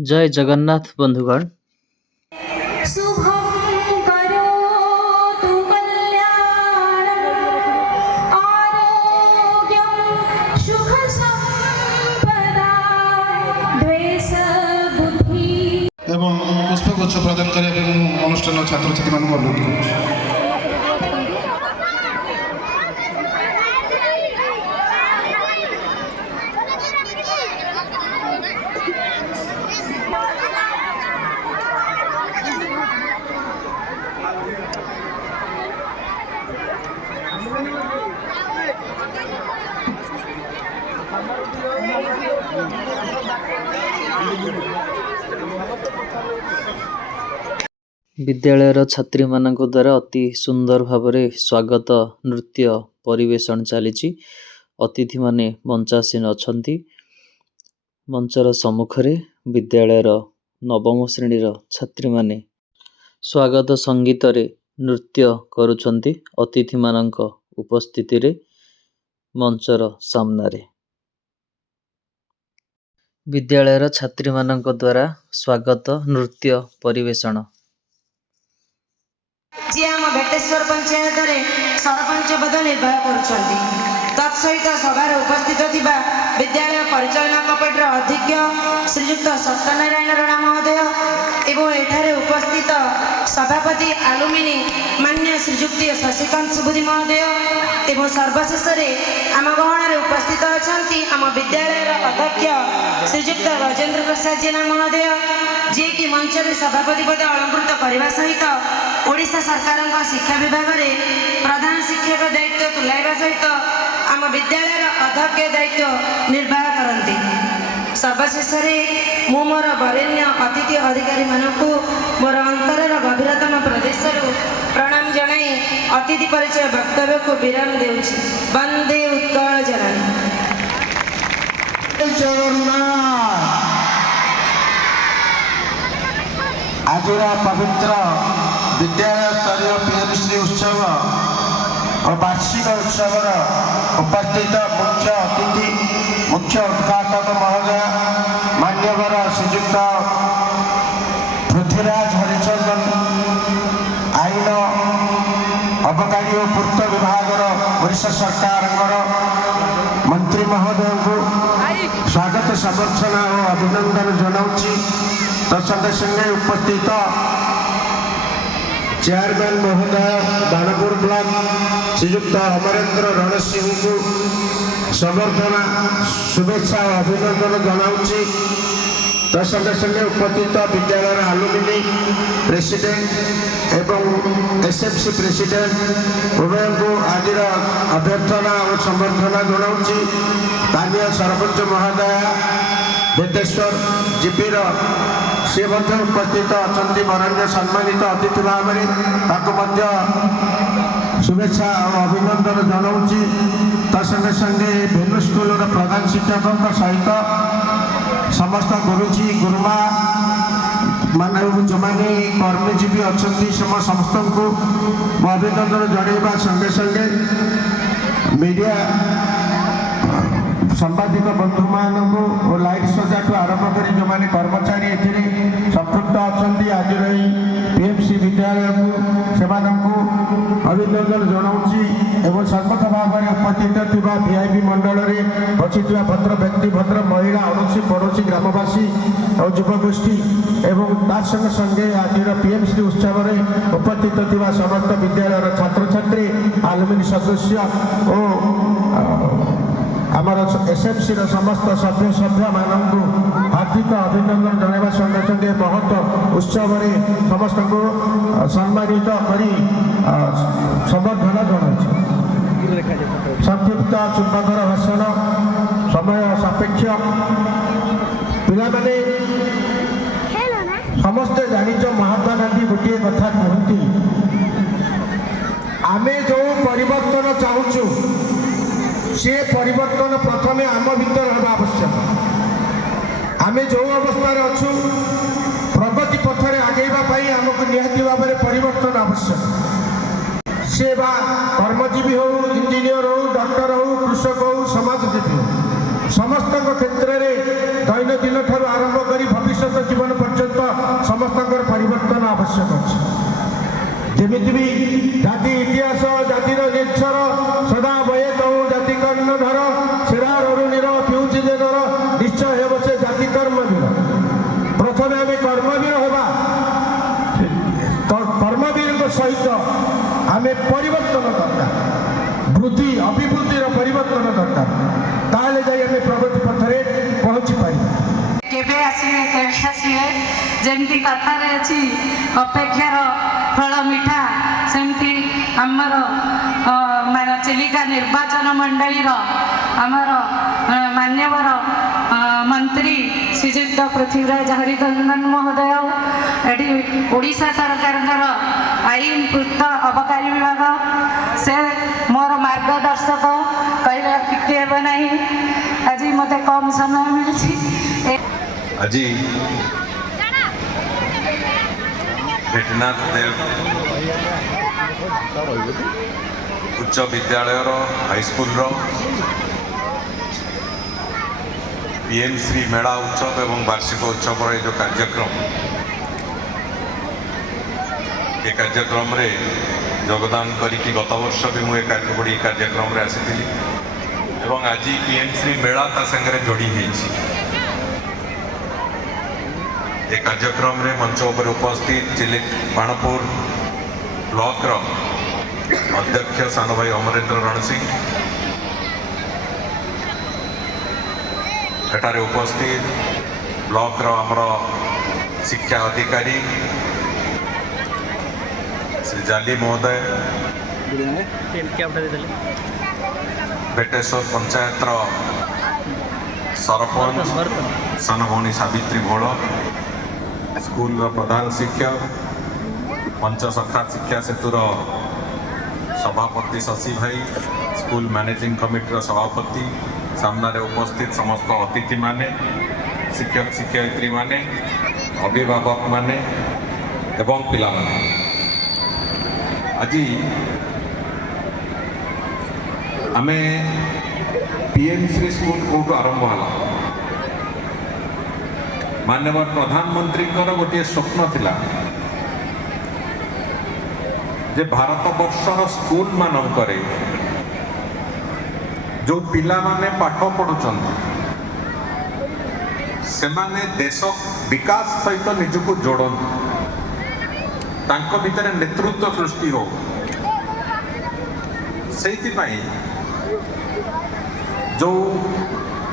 जय जगन्नाथ बंधुगण। शुभं करोतु कल्याणं आरोग्यं सुखसम्पदा द्वेषबुद्धि এবং পুষ্পগুচ্ছ প্রদান করে এবং অনুষ্ঠান ছাত্রছাত্রী মানুষ অনুরোধ করছি। विद्यालयर छात्री मानक द्वारा अति सुंदर भावरे स्वागत नृत्य परिवेषण चली। अतिथि माने मंचासीन अछंती। मंचर सम्मुखरे विद्यालयर नवम श्रेणीर छात्री माने स्वागत संगीत रे नृत्य करुछंती। अतिथि मानक उपस्थिति रे मंचर सामनारे विद्यालयर छात्री मानक द्वारा स्वागत नृत्य परिवेषण। जी आम भेटेश्वर पंचायत सरपंच पद निर्वाह करुछंती। तत्सहित सभार उपस्थित थिबा विद्यालय परिचालना कमिटीर अध्यक्ष श्रीयुक्त सत्यनारायण राणा महोदय एवं एठारे उपस्थित सभापति आलुमिनी मान्य श्रीयुक्त शशिकांत सुबुद्धि महोदय एवं सर्वशेष आम गहणार उपस्थित अछंती आम विद्यालय अध्यक्ष श्रीयुक्त राजेंद्र प्रसाद जेना महोदय जी कि मंच में सभापति पद अलंकृत करने सहित ओडिशा सरकार शिक्षा विभाग में प्रधान शिक्षक दायित्व तुलाइवा सहित आम विद्यालय अध्यक्ष दायित्व निर्वाह करती। सर्वशेष मु मोर वरेण्य अतिथि अधिकारी मानक मोर अंतर गभीरतम प्रदेश प्रणाम जनाई अतिथि परिचय वक्तव्य को विराम देउछि। वंदे उत्कल जननी। आज पवित्र विद्यालय स्तरीय पीएमसी उत्सव और वार्षिक उत्सव उपस्थित मुख्य अतिथि मुख्य उद्घाटक महोदय मान्यवर श्रीयुक्त पृथ्वीराज हरिचंदन आईन अबकारी और पूर्त विभाग ओडिशा सरकार मंत्री महोदय को स्वागत संबर्धना और अभिनंदन जनाऊँगी। तत्संगे संगे उपस्थित चेयरमैन महोदय दानपुर ब्लॉक श्रीयुक्त अमरेंद्र रणसिंह को संबर्धना शुभेच्छा और अभिनंदन जनाऊँगी। तत्संगे संगे उपस्थित विद्यालय आलुमिनी प्रेसिडेंट एवं एसएफसी प्रेसिडेंट उभय को आज अभ्यर्थना और संबर्धना जनाऊँगी। स्थानीय सरपंच महोदय भेटेश्वर जीपीर सी उपस्थित अच्छा वरण्य सम्मानित अतिथि भाव में शुभेच्छा और अभिनंदन जनाऊँगी। तंगे संगे भेनु स्कूल प्रधान शिक्षकों सहित समस्त गुरुजी गुरुमा मान जो मैंने कर्मजीवी अच्छा समस्त को अभिनंदन जनवा संगे संगे मीडिया सांबादिक बंधु मानू और लाइट सजा आरंभ कर जो मैंने कर्मचारी ए संपृक्त अच्छा आज पीएमसी विद्यालय को अभिनंदन जनाऊँगी। एवं सर्वथा भाव में उपस्थित थी वीआईपी मंडल में बची भद्र व्यक्ति भद्र महिला अड़ोसी पड़ोसी ग्रामवासी और युवगोष्ठी एवं संगे संगे आज पीएमसी उत्सव में उपस्थित थी समस्त विद्यालय छात्र छात्री आलुमिनी सदस्य और आमर एसएफसी समस्त सभ्य सभ्य मानक हार्दिक अभिनंदन जनवा संगे संगे महत्व उत्सव समस्त को सम्मानित कर संबर्धना जनाऊँ। संक्षिप्त सुंदर भाषण समय सापेक्ष पिलाने समस्ते जानिच महात्मा गांधी गोटे कथा कहती आमे जो परिवर्तन चाहूँ से परिवर्तन प्रथमे आम भीतर होगा आवश्यक। आमे जो अवस्था अच्छु प्रगति पथरे आगेवाई आमको निहाती भाव में परिवर्तन आवश्यक। से बा कर्मजीवी हो इंजीनियर हो डॉक्टर हो कृषक हो समाजसेवी हो समस्त क्षेत्र में दैनंदिन ठार आरंभ कर भविष्य ସମସ୍ତଙ୍କର ପରିବର୍ତ୍ତନ ଆବଶ୍ୟକ ଅଛି। ଯେମିତି ବି ଜାତି ଇତିହାସ ଜାତିର ନିର୍ଚ୍ଛର ସଦା ବଏ ତଉ ଜାତି କର୍ଣ୍ଣଧର ଶିରା ଅରୁଣିର ପିଉଛି ଯେ ଧର ନିଶ୍ଚୟ ହେବ ସେ ଜାତି କର୍ମବୀର। ପ୍ରଥମେ ଆମେ କର୍ମବୀର ହେବା, କର୍ମବୀରଙ୍କ ସହିତ ଆମେ ପରିବର୍ତ୍ତନ ଦରକାର, ବୃଦ୍ଧି ଅଭିବୃଦ୍ଧିର ପରିବର୍ତ୍ତନ ଦରକାର, ତାହେଲେ ଯାଇ ଆମେ ପ୍ରଗତି ପଥରେ ପହଞ୍ଚି ପାରିବା। କେବେ ଆସିବେ କେବେ ଆସିବେ, ଯେମିତି କଥାରେ ଅଛି ଅପେକ୍ଷାର ଫଳ ମିଠା, ସେମିତି ଆମର ଚିଲିକା ନିର୍ବାଚନ ମଣ୍ଡଳୀର ଆମର ମାନ୍ୟବର ମନ୍ତ୍ରୀ ଶ୍ରୀଯୁକ୍ତ ପୃଥ୍ୱୀରାଜ ହରିଚନ୍ଦନ ମହୋଦୟ, ଏଠି ଓଡ଼ିଶା ସରକାରଙ୍କର ଆଇନ ପୂର୍ତ୍ତ ଅବକାରୀ ବିଭାଗ, ସେ ମୋର ମାର୍ଗଦର୍ଶକ କହିବା କିଛି ହେବ ନାହିଁ। ଆଜି ମୋତେ କମ୍ ସମୟ ମିଳିଛି। আজি ভেটিনাথ দেব উচ্চ বিদ্যালয়র হাইস্কুলর पीएम श्री मेला उत्सव एवं वार्षिक उत्सव जो कार्यक्रम ये कार्यक्रम रे योगदान करी गत वर्ष भी मुझे बड़ी कार्यक्रम रे आसी एवं आज पीएम श्री मेला ता संगे जोड़ी ये कार्यक्रम रे मंच पर उपस्थित चिलिक बाणपुर ब्लॉक रो अध्यक्ष सान भाई अमरेंद्र रणसिंह, एठारे उपस्थित ब्लॉक रो आमर शिक्षा अधिकारी श्री जाली महोदय, बेटेश्वर पंचायत रो सरपंच सान भौणी सावित्री भोल, स्कूल प्रधान शिक्षक, पंचसखा शिक्षा सेतुर सभापति शशि भाई, स्कूल मैनेजिंग कमिटी सभापति, सामने उपस्थित समस्त अतिथि माने, शिक्षक शिक्षयित्री माने, अभिभावक माने एवं पिला माने, आज आमे पीएम श्री स्कूल कोठू आरंभ होला। माननीय प्रधानमंत्री गोटे स्वप्न थिला जे भारत वर्षर स्कूल मानकरे जो पिला माने पाठ पढ़ुचंती से माने देश विकास सहित निजको जोड़ंती, तांको भितर नेतृत्व सृष्टि हो, सेति पई जो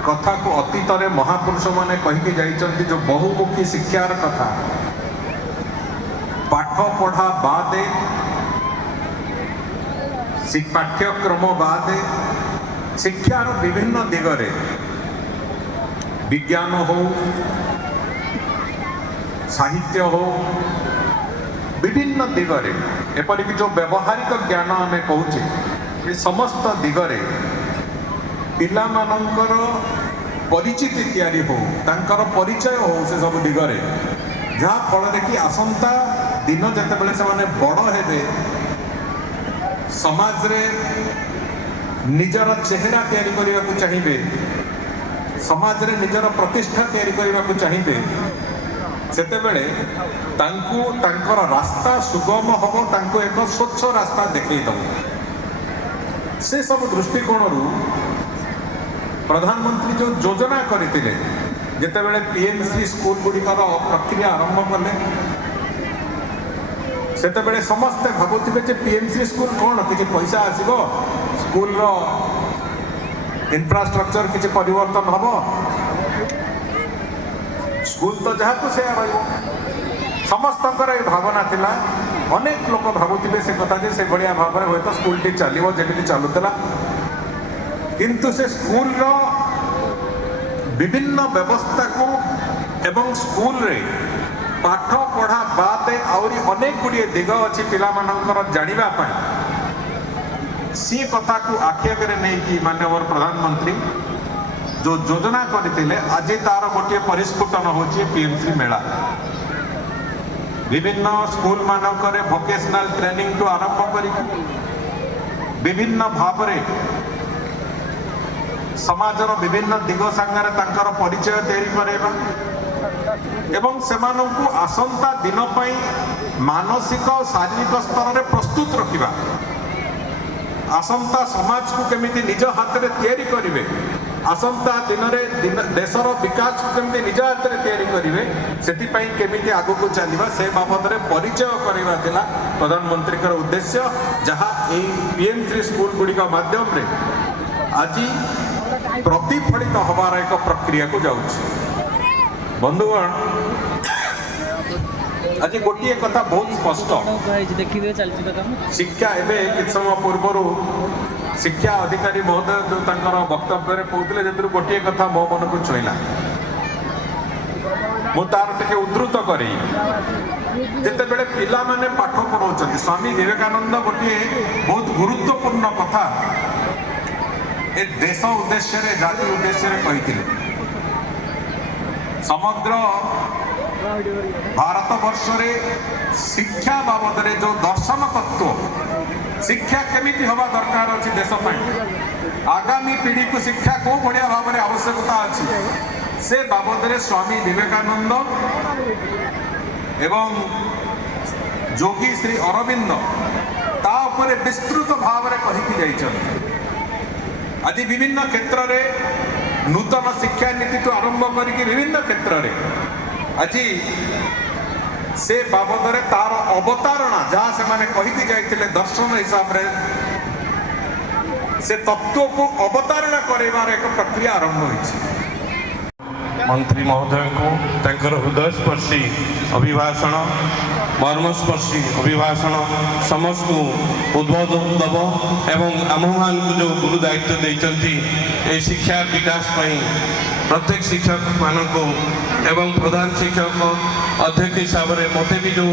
कथा को अतीत रे महापुरुष माने कहिके जाइचंती, जो बहुमुखी शिक्षार कथा पाठ पढ़ा बादे पाठ्यक्रम बादे शिक्षार विभिन्न दिगरे विज्ञान हो साहित्य हो विभिन्न दिगरे एपरिक जो व्यवहारिक ज्ञान आमे कहूचे ये समस्त दिगरे पिला मानकर परिचिति तैयारी हो, तांकर परिचय हो से सब दिगरे, जहाँ फल कि आसंता दिन जिते से माने बड़ हेबे समाज रे निजर चेहरा तैयारी करने को चाहिए, समाज रे निजर प्रतिष्ठा तैयारी करने को चाहिए, सेतेबेले तांको तांकर रास्ता सुगम हबो, तांको एक स्वच्छ रास्ता देखै दबो। से सब दृष्टिकोण रु प्रधानमंत्री जो योजना करते जितेबाला पीएम श्री स्कूल गुड़िकर प्रक्रिया आरंभ कले सेतेबेले समस्ते भावुथिबे जे पीएम श्री स्कूल कौन कि पैसा आसीबो, स्कूल रो इंफ्रास्ट्रक्चर किसी परिवर्तन हबो, स्कूल तो जहाँ तो से रहिबो, समस्तंकर ए भावना थिला। अनेक लोक भावुथिबे से कथा जे से बढ़िया भाव में होय स्कूल टी चलिबो जेमिति चलुतला, किंतु से स्कूल रो विभिन्न व्यवस्था को एवं स्कूल रे पाठ पढ़ा बादे आउरी अनेक गुड़िए दिग अच्छी पिला मानकर जानिबा पाई सी कथा को आखि आगे नहीं कि माननीय प्रधानमंत्री जो योजना करते आज तार गोटे परिस्फुटन होची पीएम श्री मेला। विभिन्न स्कूल मानकर वोकेशनल ट्रेनिंग टू आरंभ करी विभिन्न भाव रे समाजर विभिन्न दिग सांगरे तांकर परिचय तैयारी करेबा ଏବଂ ସେମାନଙ୍କୁ ଆସନ୍ତା ଦିନ ପାଇଁ ମାନସିକ ଓ ଶାରୀରିକ ସ୍ତରରେ ପ୍ରସ୍ତୁତ ରଖିବା, ଆସନ୍ତା ସମାଜକୁ କେମିତି ନିଜ ହାତରେ ତିଆରି କରିବେ, ଆସନ୍ତା ଦିନରେ ଦେଶର ବିକାଶକୁ କେମିତି ନିଜ ହାତରେ ତିଆରି କରିବେ, ସେଥିପାଇଁ କେମିତି ଆଗକୁ ଚାଲିବା ସେ ବାବଦରେ ପରିଚୟ କରାଇବା ଥିଲା ପ୍ରଧାନମନ୍ତ୍ରୀଙ୍କର ଉଦ୍ଦେଶ୍ୟ, ଯାହା ଏହି PM3 ସ୍କୁଲ ଗୁଡ଼ିକ ମାଧ୍ୟମରେ ଆଜି ପ୍ରତିଫଳିତ ହେବାର ଏକ ପ୍ରକ୍ରିୟାକୁ ଯାଉଛି। ବନ୍ଧୁଗଣ, ଆଜି ଗୋଟିଏ କଥା ବହୁତ ସ୍ପଷ୍ଟ, ଶିକ୍ଷା ଏବେ କିଛି ସମୟ ପୂର୍ବରୁ ଶିକ୍ଷା ଅଧିକାରୀ ମହୋଦୟ ଯେଉଁ ତାଙ୍କର ବକ୍ତବ୍ୟରେ କହୁଥିଲେ, ସେଥିରୁ ଗୋଟିଏ କଥା ମୋ ମନକୁ ଛୁଇଁଲା। ମୁଁ ତାର ଟିକେ ଉଦ୍ଧୃତ କରି, ଯେତେବେଳେ ପିଲାମାନେ ପାଠ ପଢ଼ଉଛନ୍ତି, ସ୍ୱାମୀ ବିବେକାନନ୍ଦ ଗୋଟିଏ ବହୁତ ଗୁରୁତ୍ୱପୂର୍ଣ୍ଣ କଥା ଏ ଦେଶ ଉଦ୍ଦେଶ୍ୟରେ, ଜାତି ଉଦ୍ଦେଶ୍ୟରେ କହିଥିଲେ। ସମଗ୍ର ଭାରତ ବର୍ଷରେ ଶିକ୍ଷା ବାବଦରେ ଯେଉଁ ଦର୍ଶନ ତତ୍ତ୍ୱ, ଶିକ୍ଷା କେମିତି ହେବା ଦରକାର ଅଛି ଦେଶ ପାଇଁ, ଆଗାମୀ ପିଢ଼ିକୁ ଶିକ୍ଷା କୋଉ ଭଳିଆ ଭାବରେ ଆବଶ୍ୟକତା ଅଛି, ସେ ବାବଦରେ ସ୍ୱାମୀ ବିବେକାନନ୍ଦ ଏବଂ ଯୋଗୀ ଶ୍ରୀ ଅରବିନ୍ଦ ତା ଉପରେ ବିସ୍ତୃତ ଭାବରେ କହିକି ଯାଇଛନ୍ତି। ଆଜି ବିଭିନ୍ନ କ୍ଷେତ୍ରରେ ନୂତନ ଶିକ୍ଷାନୀତିଠୁ ଆରମ୍ଭ କରିକି ବିଭିନ୍ନ କ୍ଷେତ୍ରରେ ଆଜି ସେ ବାବଦରେ ତାର ଅବତାରଣା ଯାହା ସେମାନେ କହିକି ଯାଇଥିଲେ ଦର୍ଶନ ହିସାବରେ, ସେ ତତ୍ତ୍ୱକୁ ଅବତାରଣା କରାଇବାର ଏକ ପ୍ରକ୍ରିୟା ଆରମ୍ଭ ହୋଇଛି। मंत्री महोदय को तांकर हृदयस्पर्शी अभिभाषण, मर्मस्पर्शी अभिभाषण समस्त उद्बोधन दब एवं आम मान जो गुरु दायित्व देते शिक्षा विकास प्रत्येक शिक्षक मान को एवं प्रधान शिक्षक अध्यक्ष हिसाब से मत भी जो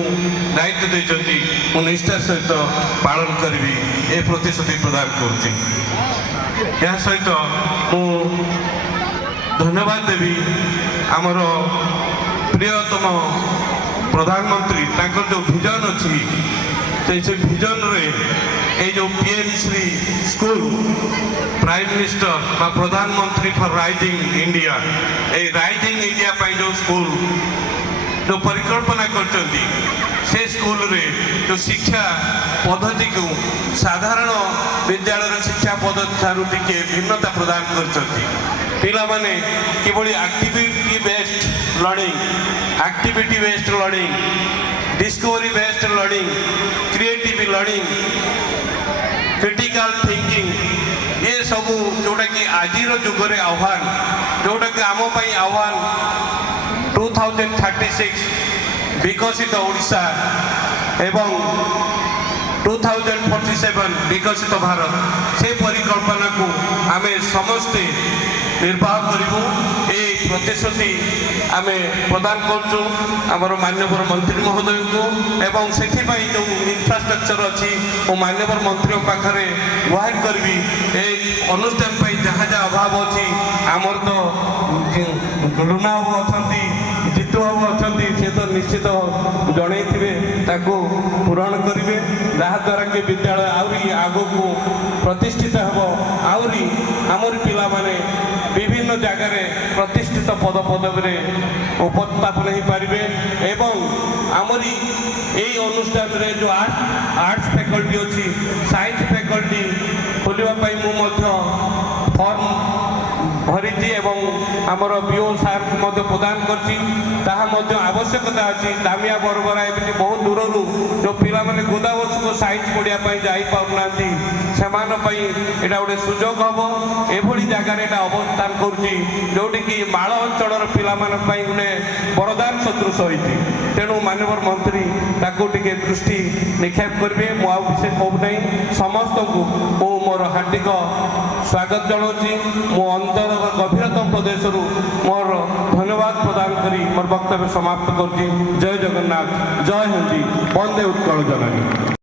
दायित्व देते निष्ठा सहित पालन करी ए प्रतिश्रुति प्रदान करुँच। सहित धन्यवाद देवी आमर प्रियतम प्रधानमंत्री तांकर जो विजन अच्छी से विजन रे ये जो PM3 स्कूल प्राइम मिनिस्टर बा प्रधानमंत्री फॉर राइजिंग इंडिया, ये राइजिंग इंडिया जो स्कूल जो परिकल्पना करते से स्कूल रे जो शिक्षा पद्धति को साधारण विद्यालय शिक्षा पद्धति ठारू टिके भिन्नता प्रदान करछंती। पिला माने किभली activity based learning, discovery based learning, creative learning, critical thinking, ये सब जोटा कि आज जुग में आह्वान, जोटा कि आम आह्वान 2036 विकसित ओडिशा एवं 2047 विकसित भारत से परिकल्पना को आमे समस्ते निर्वाह करूँ। ये प्रतिश्रुति आम प्रदान कर माननीय मंत्री महोदय को एवं से जो इंफ्रास्ट्रक्चर अच्छी वो माननीय मंत्री पाखे गुहार करी अनुष्ठान जहाँ जहाँ अभाव अच्छी आमर तो लुना बाबू अच्छा, जीतू बाबू अच्छा, सी तो निश्चित जड़े पूरण करेंगे जहाद्वारा कि विद्यालय आहरी आग को प्रतिष्ठित हो, आहरी आमर पिला माने विभिन्न जगार प्रतिष्ठित पद पदवी उपस्थापन हो पारे एवं आमरी यही अनुष्ठान रे जो आर्ट्स फैकल्टी अच्छी, साइंस फैकल्टी खोलने मुझे फॉर्म भरी एवं आमर बीओ सार को प्रदान करची आवश्यकता अच्छी। दामिया बरबरा एमती बहुत दूर जो पिला माने गोदावर्ष को साइंस पढ़ाई जापारना से गोटे सुजोग हम एभली जगार अवस्थान करुँची जोटि कि माल अंचल पिला गोटे वरदान सदृश होती। तेणु माननीय मंत्री ताकू टिके दृष्टि निक्षेप करेंगे। मुझे कहूना समस्त को मोर हार्दिक स्वागत जनाऊँगी। मो अंतर गभीरतम प्रदेश मोर धन्यवाद प्रदान करी मोर वक्तव्य समाप्त करुँची। जय जगन्नाथ, जय हिंदी, वंदे उत्कल जननी।